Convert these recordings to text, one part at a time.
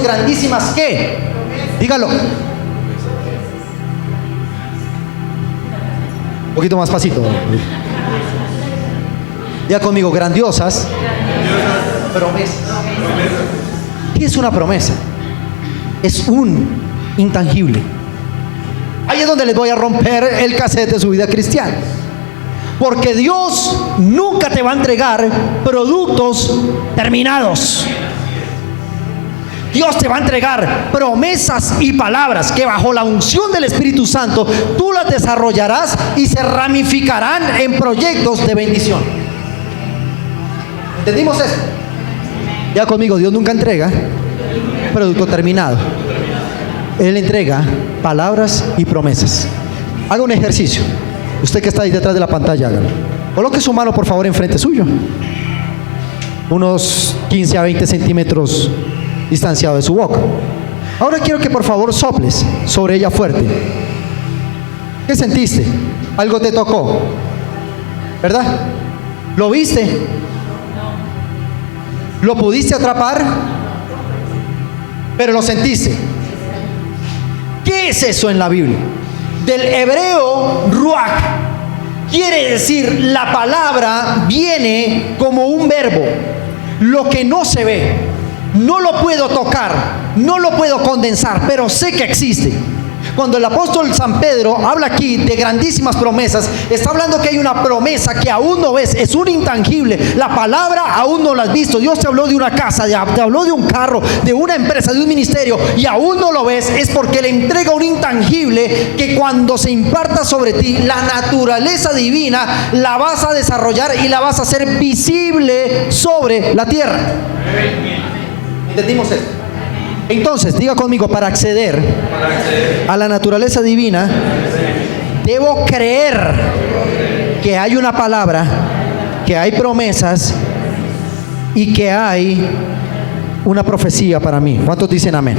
tenemos grandísimas ¿qué? Dígalo. Un poquito más pasito. Diga conmigo, grandiosas promesas. ¿Qué es una promesa? Es un intangible. Ahí es donde les voy a romper el cassette de su vida cristiana. Porque Dios nunca te va a entregar productos terminados. Dios te va a entregar promesas y palabras que bajo la unción del Espíritu Santo tú las desarrollarás y se ramificarán en proyectos de bendición. ¿Entendimos eso? Ya conmigo, Dios nunca entrega producto terminado. Él entrega palabras y promesas. Haga un ejercicio. Usted que está ahí detrás de la pantalla, hágalo. Coloque su mano por favor enfrente suyo. Unos 15 a 20 centímetros distanciado de su boca. Ahora quiero que por favor soples sobre ella fuerte. ¿Qué sentiste? Algo te tocó, ¿verdad? ¿Lo viste? ¿Lo pudiste atrapar? Pero lo sentiste. ¿Qué es eso en la Biblia? Del hebreo ruach, quiere decir, la palabra viene como un verbo. Lo que no se ve, no lo puedo tocar, no lo puedo condensar, pero sé que existe. Cuando el apóstol San Pedro habla aquí de grandísimas promesas, está hablando que hay una promesa que aún no ves, es un intangible. La palabra aún no la has visto. Dios te habló de una casa, te habló de un carro, de una empresa, de un ministerio, y aún no lo ves. Es porque le entrega un intangible que cuando se imparta sobre ti, la naturaleza divina la vas a desarrollar y la vas a hacer visible sobre la tierra. ¿Entendimos esto? Entonces, diga conmigo, para acceder a la naturaleza divina, debo creer que hay una palabra, que hay promesas y que hay una profecía para mí. ¿Cuántos dicen amén?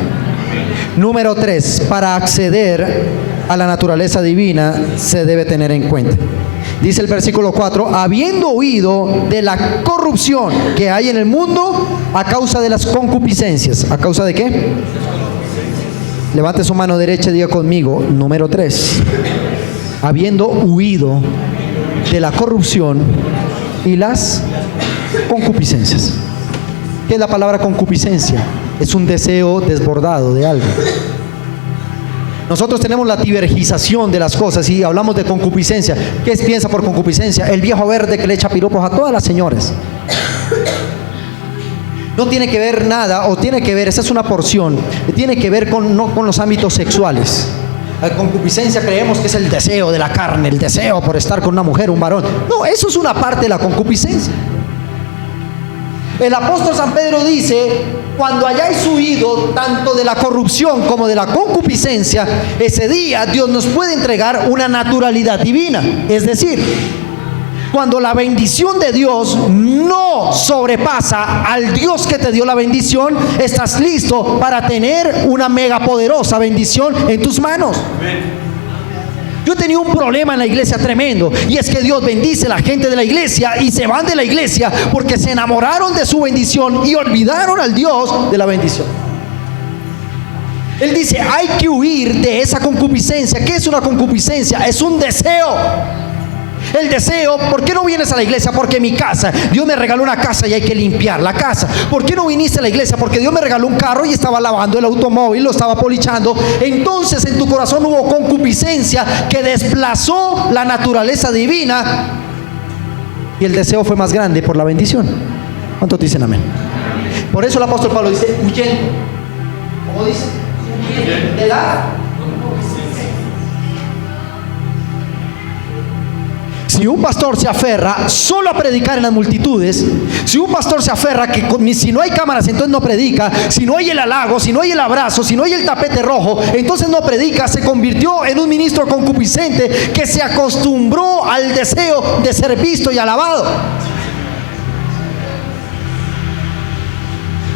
Número 3, para acceder a la naturaleza divina se debe tener en cuenta. Dice el versículo 4, habiendo oído de la corrupción que hay en el mundo a causa de las concupiscencias. ¿A causa de qué? Levante su mano derecha y diga conmigo, número 3, habiendo huido de la corrupción y las concupiscencias. ¿Qué es la palabra concupiscencia? Es un deseo desbordado de algo. Nosotros tenemos la tibergización de las cosas y hablamos de concupiscencia. ¿Qué piensa por concupiscencia? El viejo verde que le echa piropos a todas las señoras. No tiene que ver nada, o tiene que ver, esa es una porción, tiene que ver no con los ámbitos sexuales. La concupiscencia creemos que es el deseo de la carne, el deseo por estar con una mujer, un varón. No, eso es una parte de la concupiscencia. El apóstol San Pedro dice, cuando hayáis huido tanto de la corrupción como de la concupiscencia, ese día Dios nos puede entregar una naturalidad divina. Es decir, cuando la bendición de Dios no sobrepasa al Dios que te dio la bendición, estás listo para tener una megapoderosa bendición en tus manos. Yo tenía un problema en la iglesia tremendo, y es que Dios bendice a la gente de la iglesia y se van de la iglesia porque se enamoraron de su bendición y olvidaron al Dios de la bendición. Él dice, hay que huir de esa concupiscencia. ¿Qué es una concupiscencia? Es un deseo. El deseo, ¿por qué no vienes a la iglesia? Porque mi casa, Dios me regaló una casa y hay que limpiar la casa. ¿Por qué no viniste a la iglesia? Porque Dios me regaló un carro y estaba lavando el automóvil, lo estaba polichando. Entonces en tu corazón hubo concupiscencia que desplazó la naturaleza divina y el deseo fue más grande por la bendición. ¿Cuántos dicen amén? Por eso el apóstol Pablo dice, huyendo. ¿Cómo dice? De la... Si un pastor se aferra solo a predicar en las multitudes, si un pastor se aferra que si no hay cámaras entonces no predica, si no hay el halago, si no hay el abrazo, si no hay el tapete rojo, entonces no predica, se convirtió en un ministro concupiscente que se acostumbró al deseo de ser visto y alabado.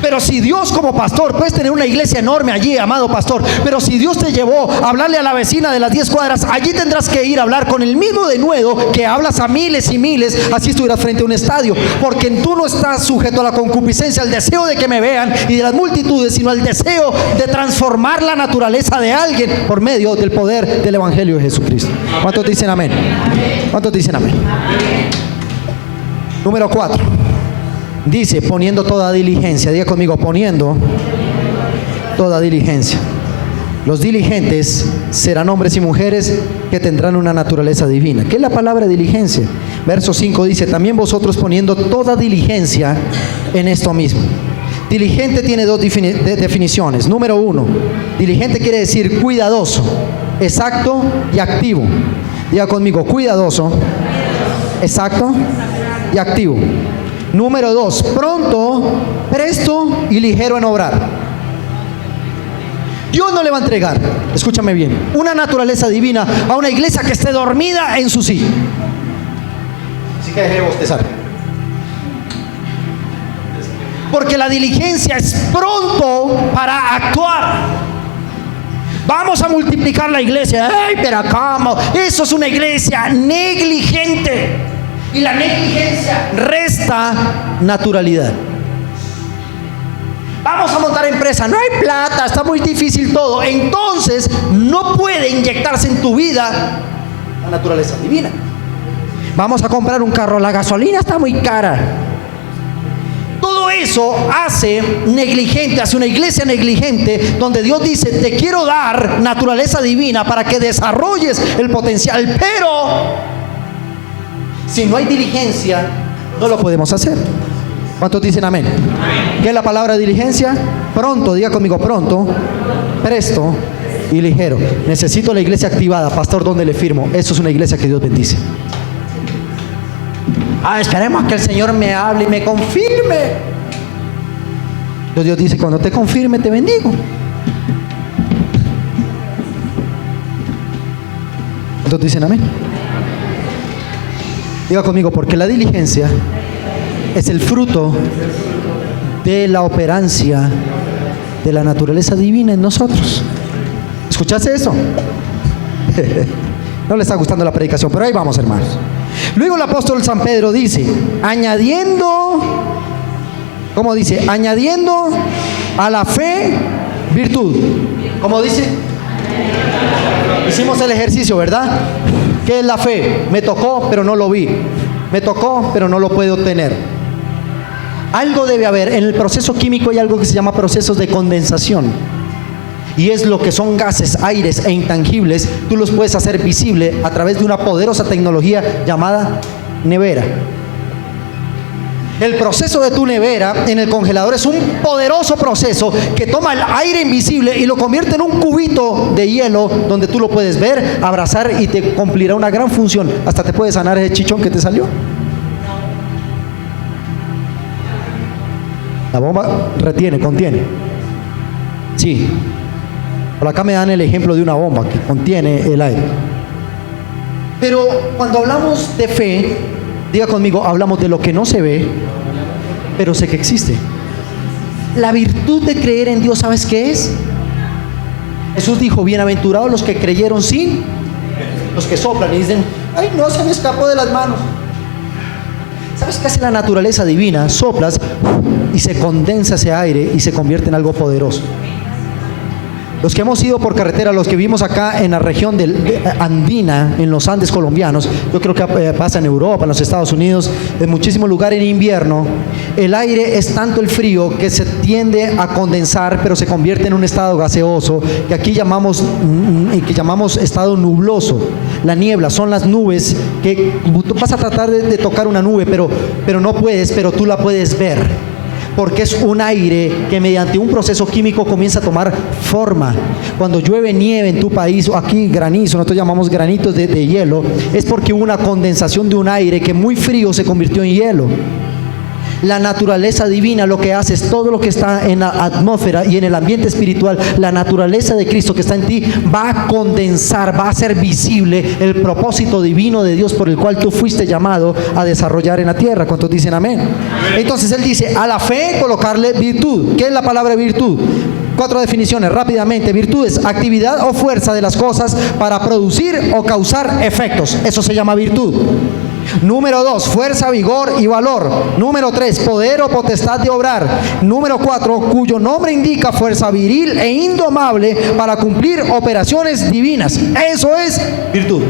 Pero si Dios como pastor, puedes tener una iglesia enorme allí, amado pastor, pero si Dios te llevó a hablarle a la vecina de las 10 cuadras, allí tendrás que ir a hablar con el mismo denuedo que hablas a miles y miles, así estuvieras frente a un estadio, porque tú no estás sujeto a la concupiscencia, al deseo de que me vean y de las multitudes, sino al deseo de transformar la naturaleza de alguien por medio del poder del Evangelio de Jesucristo. ¿Cuántos dicen amén? ¿Cuántos dicen amén? Número 4. Dice, poniendo toda diligencia. Diga conmigo, poniendo toda diligencia. Los diligentes serán hombres y mujeres que tendrán una naturaleza divina. ¿Qué es la palabra diligencia? Verso 5 dice, también vosotros poniendo toda diligencia en esto mismo. Diligente tiene dos definiciones. Número 1, diligente quiere decir cuidadoso, exacto y activo. Diga conmigo, cuidadoso, exacto y activo. Número 2, pronto, presto y ligero en obrar. Dios no le va a entregar, escúchame bien, una naturaleza divina a una iglesia que esté dormida en su silla. Así que deje de bostezar. Porque la diligencia es pronto para actuar. Vamos a multiplicar la iglesia. ¡Ay, pero cómo! Eso es una iglesia negligente. Y la negligencia resta naturalidad. Vamos a montar empresa. No hay plata, está muy difícil todo. Entonces no puede inyectarse en tu vida la naturaleza divina. Vamos a comprar un carro. La gasolina está muy cara. Todo eso hace negligente, hace una iglesia negligente, donde Dios dice, te quiero dar naturaleza divina para que desarrolles el potencial, pero si no hay diligencia, no lo podemos hacer. ¿Cuántos dicen amén? ¿Qué es la palabra diligencia? Pronto, diga conmigo, pronto, presto y ligero. Necesito la iglesia activada. Pastor, ¿dónde le firmo? Eso es una iglesia que Dios bendice. Esperemos que el Señor me hable y me confirme. Dios dice, cuando te confirme te bendigo. ¿Cuántos dicen amén? Diga conmigo, porque la diligencia es el fruto de la operancia de la naturaleza divina en nosotros. ¿Escuchaste eso? No le está gustando la predicación, pero ahí vamos, hermanos. Luego el apóstol San Pedro dice, añadiendo, ¿cómo dice? Añadiendo a la fe virtud. ¿Cómo dice? Hicimos el ejercicio, ¿verdad? ¿Qué es la fe? Me tocó, pero no lo vi. Me tocó, pero no lo puedo obtener. Algo debe haber. En el proceso químico hay algo que se llama procesos de condensación. Y es lo que son gases, aires e intangibles. Tú los puedes hacer visible a través de una poderosa tecnología llamada nevera. El proceso de tu nevera en el congelador es un poderoso proceso que toma el aire invisible y lo convierte en un cubito de hielo donde tú lo puedes ver, abrazar y te cumplirá una gran función. Hasta te puede sanar ese chichón que te salió. La bomba retiene, contiene. Sí. Por acá me dan el ejemplo de una bomba que contiene el aire. Pero cuando hablamos de fe, diga conmigo, hablamos de lo que no se ve, pero sé que existe. La virtud de creer en Dios, ¿sabes qué es? Jesús dijo, bienaventurados los que creyeron sin, los que soplan y dicen, ay, no, se me escapó de las manos. ¿Sabes qué hace la naturaleza divina? Soplas y se condensa ese aire y se convierte en algo poderoso. Los que hemos ido por carretera, los que vivimos acá en la región andina, en los Andes colombianos, yo creo que pasa en Europa, en los Estados Unidos, en muchísimos lugares en invierno, el aire es tanto el frío que se tiende a condensar, pero se convierte en un estado gaseoso, que aquí llamamos estado nubloso. La niebla son las nubes que tú vas a tratar de tocar una nube, pero no puedes, pero tú la puedes ver. Porque es un aire que mediante un proceso químico comienza a tomar forma. Cuando llueve nieve en tu país, o aquí granizo, nosotros llamamos granitos de hielo, es porque hubo una condensación de un aire que muy frío se convirtió en hielo. La naturaleza divina lo que hace es todo lo que está en la atmósfera y en el ambiente espiritual. La naturaleza de Cristo que está en ti va a condensar, va a hacer visible el propósito divino de Dios por el cual tú fuiste llamado a desarrollar en la tierra. ¿Cuántos dicen amén? Entonces él dice, a la fe colocarle virtud. ¿Qué es la palabra virtud? 4 definiciones rápidamente. Virtud es actividad o fuerza de las cosas para producir o causar efectos. Eso se llama virtud. Número 2, fuerza, vigor y valor. Número 3, poder o potestad de obrar. Número 4, cuyo nombre indica fuerza viril e indomable para cumplir operaciones divinas. Eso es virtud.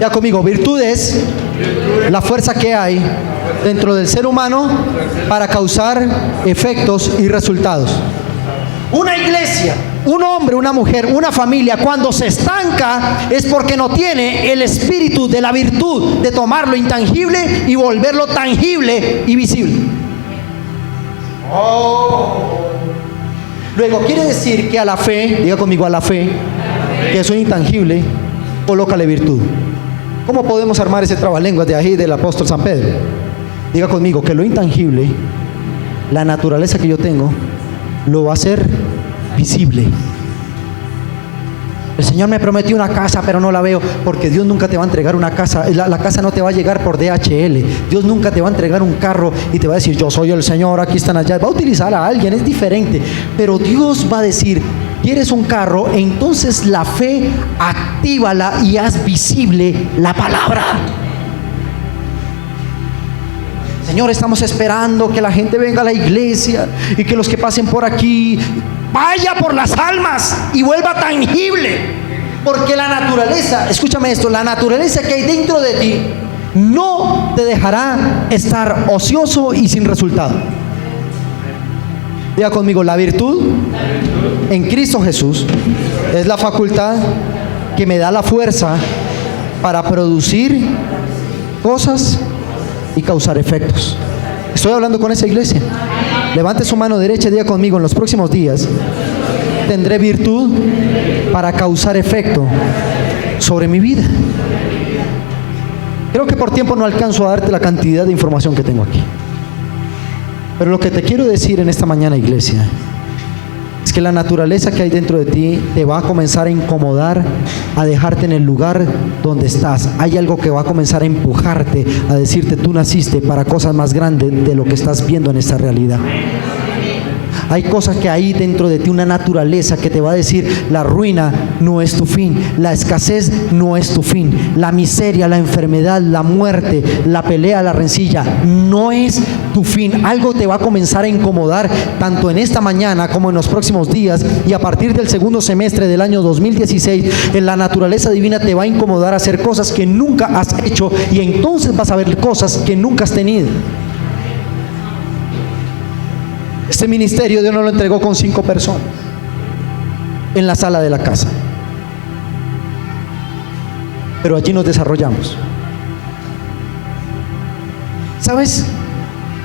Ya conmigo, virtud es la fuerza que hay dentro del ser humano para causar efectos y resultados. Una iglesia, un hombre, una mujer, una familia, cuando se estanca es porque no tiene el espíritu de la virtud de tomar lo intangible y volverlo tangible y visible. Luego quiere decir que a la fe, diga conmigo, a la fe, que es un intangible, colócale virtud. ¿Cómo podemos armar ese trabalenguas de ahí del apóstol San Pedro? Diga conmigo que lo intangible, la naturaleza que yo tengo, lo va a hacer visible. El Señor me prometió una casa, pero no la veo, porque Dios nunca te va a entregar una casa. La casa no te va a llegar por DHL. Dios nunca te va a entregar un carro y te va a decir, yo soy el Señor, aquí están allá. Va a utilizar a alguien, es diferente. Pero Dios va a decir, ¿quieres un carro? Entonces la fe, actívala y haz visible la palabra. Señor, estamos esperando que la gente venga a la iglesia y que los que pasen por aquí vaya por las almas y vuelva tangible. Porque la naturaleza, escúchame esto, la naturaleza que hay dentro de ti no te dejará estar ocioso y sin resultado. Diga conmigo, la virtud en Cristo Jesús es la facultad que me da la fuerza para producir cosas y causar efectos. Estoy hablando con esa iglesia. Levante su mano derecha y diga conmigo, en los próximos días tendré virtud para causar efecto sobre mi vida. Creo que por tiempo no alcanzo a darte la cantidad de información que tengo aquí. Pero lo que te quiero decir en esta mañana, iglesia, es que la naturaleza que hay dentro de ti te va a comenzar a incomodar, a dejarte en el lugar donde estás. Hay algo que va a comenzar a empujarte, a decirte, tú naciste para cosas más grandes de lo que estás viendo en esta realidad. Hay cosas que hay dentro de ti, una naturaleza que te va a decir, la ruina no es tu fin, la escasez no es tu fin, la miseria, la enfermedad, la muerte, la pelea, la rencilla, no es tu fin. Algo te va a comenzar a incomodar, tanto en esta mañana como en los próximos días, y a partir del segundo semestre del año 2016, en la naturaleza divina te va a incomodar a hacer cosas que nunca has hecho, y entonces vas a ver cosas que nunca has tenido. Este ministerio Dios nos lo entregó con 5 personas en la sala de la casa, pero allí nos desarrollamos. ¿Sabes?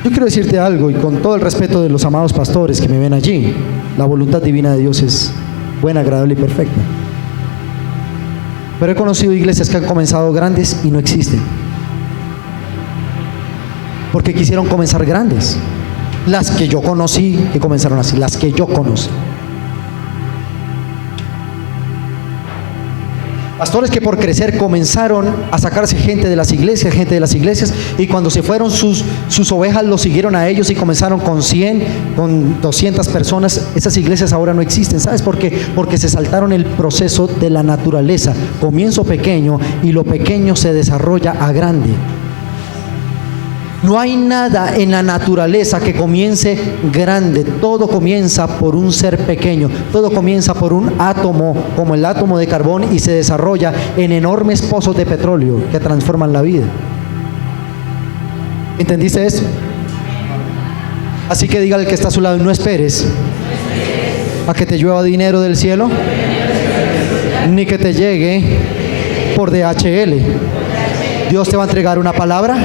Yo quiero decirte algo, y con todo el respeto de los amados pastores que me ven allí, la voluntad divina de Dios es buena, agradable y perfecta. Pero he conocido iglesias que han comenzado grandes y no existen, porque quisieron comenzar grandes. Las que yo conocí que comenzaron así, las que yo conocí. Pastores que por crecer comenzaron a sacarse gente de las iglesias, y cuando se fueron sus ovejas los siguieron a ellos y comenzaron con 100, con 200 personas. Esas iglesias ahora no existen. ¿Sabes por qué? Porque se saltaron el proceso de la naturaleza. Comienzo pequeño y lo pequeño se desarrolla a grande. No hay nada en la naturaleza que comience grande. Todo comienza por un ser pequeño. Todo comienza por un átomo, como el átomo de carbón, y se desarrolla en enormes pozos de petróleo que transforman la vida. ¿Entendiste eso? Así que dígale al que está a su lado, no esperes a que te llueva dinero del cielo, ni que te llegue por DHL. Dios te va a entregar una palabra,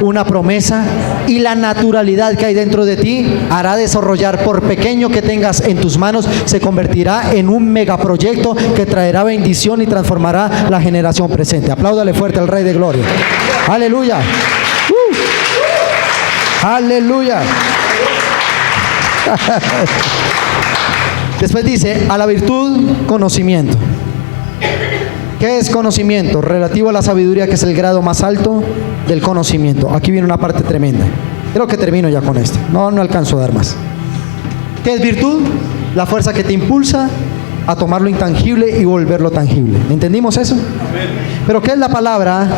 una promesa, y la naturalidad que hay dentro de ti hará desarrollar, por pequeño que tengas en tus manos, se convertirá en un megaproyecto que traerá bendición y transformará la generación presente. Apláudale fuerte al Rey de Gloria. Aleluya. Aleluya. Después dice, a la virtud, conocimiento. ¿Qué es conocimiento? Relativo a la sabiduría, que es el grado más alto del conocimiento. Aquí viene una parte tremenda. Creo que termino ya con esto. No alcanzo a dar más. ¿Qué es virtud? La fuerza que te impulsa a tomar lo intangible y volverlo tangible. ¿Entendimos eso? Pero ¿qué es la palabra?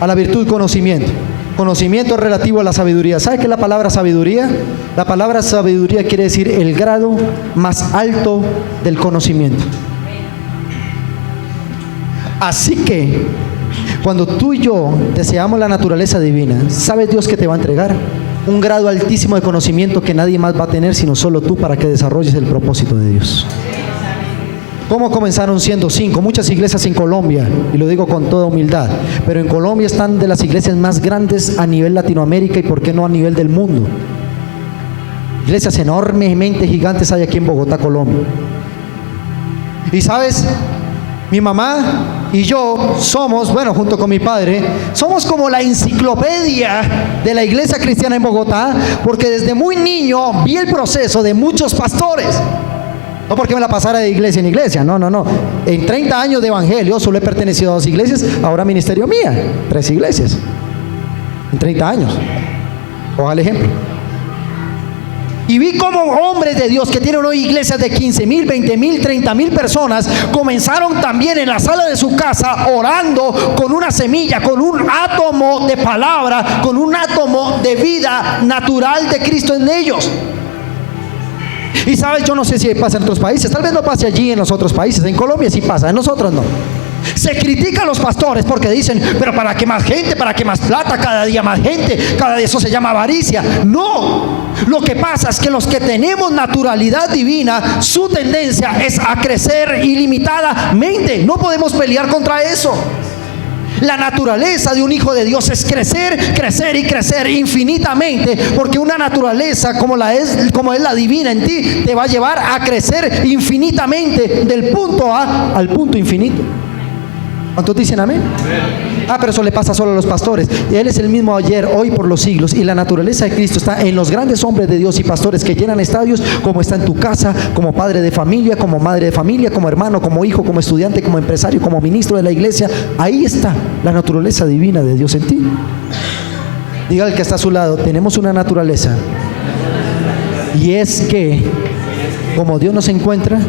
A la virtud, conocimiento. Conocimiento es relativo a la sabiduría. ¿Sabe qué es la palabra sabiduría? La palabra sabiduría quiere decir el grado más alto del conocimiento. Así que cuando tú y yo deseamos la naturaleza divina, ¿sabes Dios que te va a entregar? Un grado altísimo de conocimiento que nadie más va a tener sino solo tú, para que desarrolles el propósito de Dios. ¿Cómo comenzaron siendo 5? Muchas iglesias en Colombia, y lo digo con toda humildad, pero en Colombia están de las iglesias más grandes a nivel Latinoamérica y por qué no a nivel del mundo. Iglesias enormemente gigantes hay aquí en Bogotá, Colombia. Y sabes, mi mamá y yo somos, bueno, junto con mi padre, somos como la enciclopedia de la iglesia cristiana en Bogotá, porque desde muy niño vi el proceso de muchos pastores. No porque me la pasara de iglesia en iglesia, no. En 30 años de evangelio solo he pertenecido a 2 iglesias, ahora ministerio mía, 3 iglesias. En 30 años. Ojalá ejemplo. Y vi como hombres de Dios que tienen hoy iglesias de 15,000, 20,000, 30,000 personas, comenzaron también en la sala de su casa orando con una semilla, con un átomo de palabra, con un átomo de vida natural de Cristo en ellos. Y sabes, yo no sé si pasa en otros países, tal vez no pase allí en los otros países, en Colombia sí pasa, en nosotros no. Se critica a los pastores porque dicen, pero ¿para qué más gente? ¿Para qué más plata? Cada día más gente, cada día eso se llama avaricia. No, lo que pasa es que los que tenemos naturalidad divina, su tendencia es a crecer ilimitadamente. No podemos pelear contra eso. La naturaleza de un hijo de Dios es crecer, crecer y crecer infinitamente, porque una naturaleza como es la divina en ti, te va a llevar a crecer infinitamente del punto A al punto infinito. ¿Cuántos dicen amén? Pero eso le pasa solo a los pastores. Y Él es el mismo ayer, hoy, por los siglos. Y la naturaleza de Cristo está en los grandes hombres de Dios y pastores que llenan estadios, como está en tu casa, como padre de familia, como madre de familia, como hermano, como hijo, como estudiante, como empresario, como ministro de la iglesia. Ahí está la naturaleza divina de Dios en ti. Diga al que está a su lado, tenemos una naturaleza. Y es que, como Dios nos encuentra,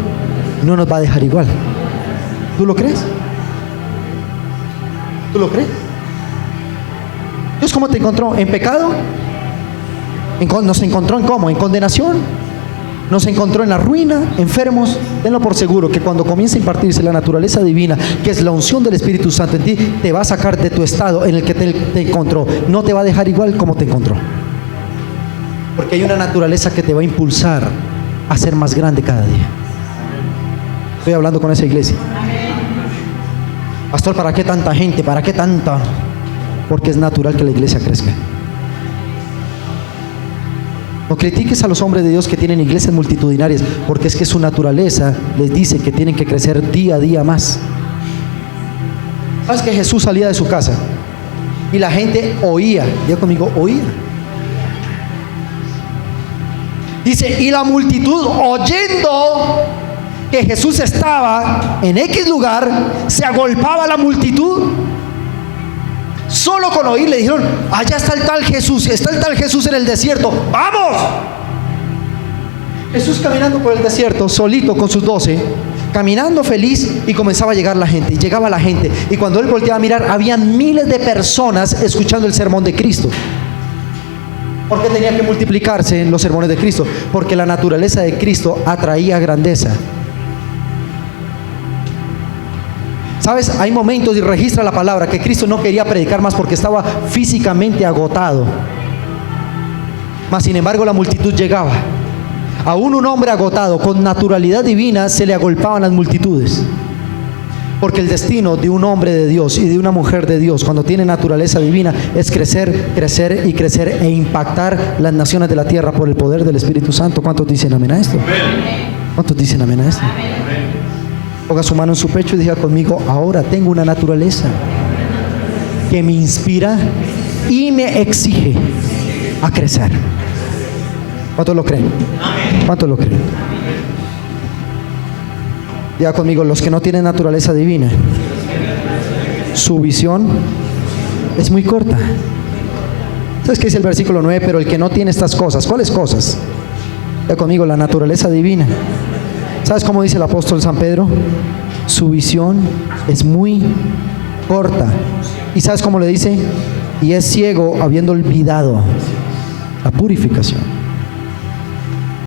no nos va a dejar igual. ¿Tú lo crees? ¿Tú lo crees? Dios, ¿cómo te encontró? ¿En pecado? ¿Nos encontró en cómo? ¿En condenación? ¿Nos encontró en la ruina? ¿Enfermos? Tenlo por seguro que cuando comience a impartirse la naturaleza divina, que es la unción del Espíritu Santo en ti, te va a sacar de tu estado en el que te encontró. No te va a dejar igual como te encontró. Porque hay una naturaleza que te va a impulsar a ser más grande cada día. Estoy hablando con esa iglesia. Pastor, ¿para qué tanta gente? ¿Para qué tanta? Porque es natural que la iglesia crezca. No critiques a los hombres de Dios que tienen iglesias multitudinarias, porque es que su naturaleza les dice que tienen que crecer día a día más. ¿Sabes que Jesús salía de su casa y la gente oía? Diga conmigo, oía. Dice, y la multitud oyendo que Jesús estaba en X lugar, se agolpaba la multitud. Solo con oír le dijeron, allá está el tal Jesús en el desierto, ¡vamos! Jesús caminando por el desierto, solito con sus 12, caminando feliz, y comenzaba a llegar la gente, y llegaba la gente, y cuando él volteaba a mirar, habían miles de personas escuchando el sermón de Cristo. ¿Por qué tenía que multiplicarse en los sermones de Cristo? Porque la naturaleza de Cristo atraía grandeza. ¿Sabes? Hay momentos, y registra la palabra, que Cristo no quería predicar más porque estaba físicamente agotado. Mas sin embargo la multitud llegaba. Aún un hombre agotado con naturalidad divina se le agolpaban las multitudes. Porque el destino de un hombre de Dios y de una mujer de Dios, cuando tiene naturaleza divina, es crecer, crecer y crecer e impactar las naciones de la tierra por el poder del Espíritu Santo. ¿Cuántos dicen amén a esto? ¿Cuántos dicen amén a esto? Ponga su mano en su pecho y diga conmigo, ahora tengo una naturaleza. que me inspira y me exige a crecer. ¿Cuántos lo creen? ¿Cuántos lo creen? Diga conmigo, los que no tienen naturaleza divina, su visión es muy corta. ¿Sabes qué dice el versículo 9? Pero el que no tiene estas cosas, ¿cuáles cosas? Diga conmigo, la naturaleza divina. ¿Sabes cómo dice el apóstol San Pedro? Su visión es muy corta. ¿Y sabes cómo le dice? Y es ciego habiendo olvidado la purificación.